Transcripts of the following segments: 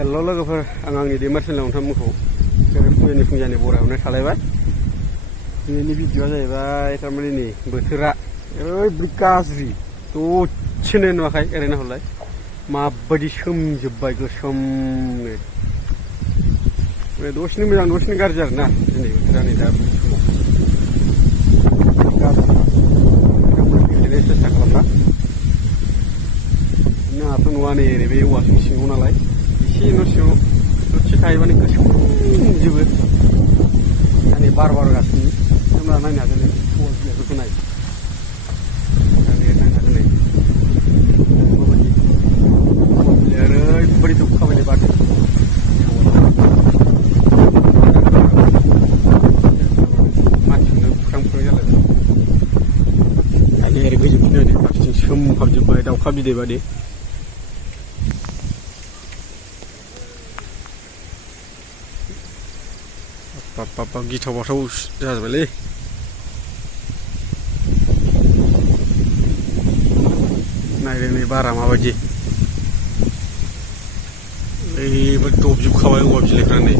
हेल' लोगोफोर आं आंनि दैमा चेनेलाव नोंथांमोनखौ फुंजानि बरायहरनाय थालायबाय। दिनैनि भिडिअआ जाहैबाय थारमाने नै बोथोरा ओरैबायदि गाज्रि दसेनो नुवाखै ओरैनो हरलाय माबायदि सोमजोब्बाय गोसोमनो दसेनो मोजां दसेनो गाज्रि आरोना दिनै बोथोरा नै दा समाव सेस्था खालामना आंहाथ' न'आ नै ओरै बे औवासुं सिङाव नालाय एसे न' सिङाव दसे थायोबानो गोसोमजोबो माने बार बारगासिनो होमब्ला नायनो हागोन नै औवा बिलाइफोरखौ नाय नायनो हागोन नै ओरैबायदि दबखाबाय बारदों मानसिखौनो फुख्रां फुख्रां जालायबाय ओरै गोजौखिनि ओरै फारसेथिं सोमहाबजोब्बाय दाउखा बिदै बादि बाबा गिथाव बाथाव जाजोब्बायलै नायदो नै बारा माबायदि ओरैबायदि दबजोबखाबाय औवा बिलाइफ्रा नै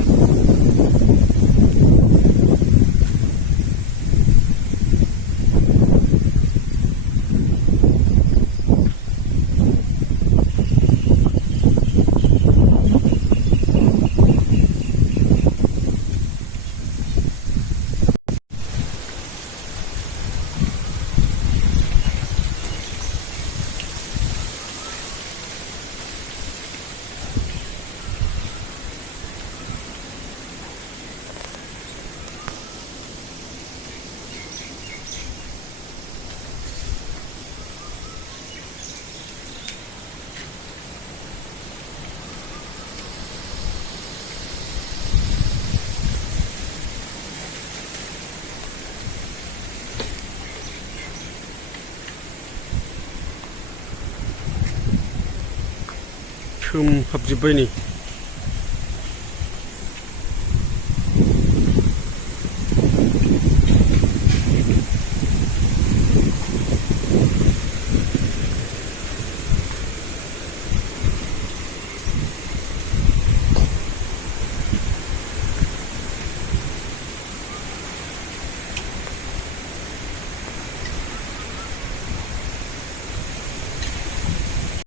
सोमहाबजोब्बाय नै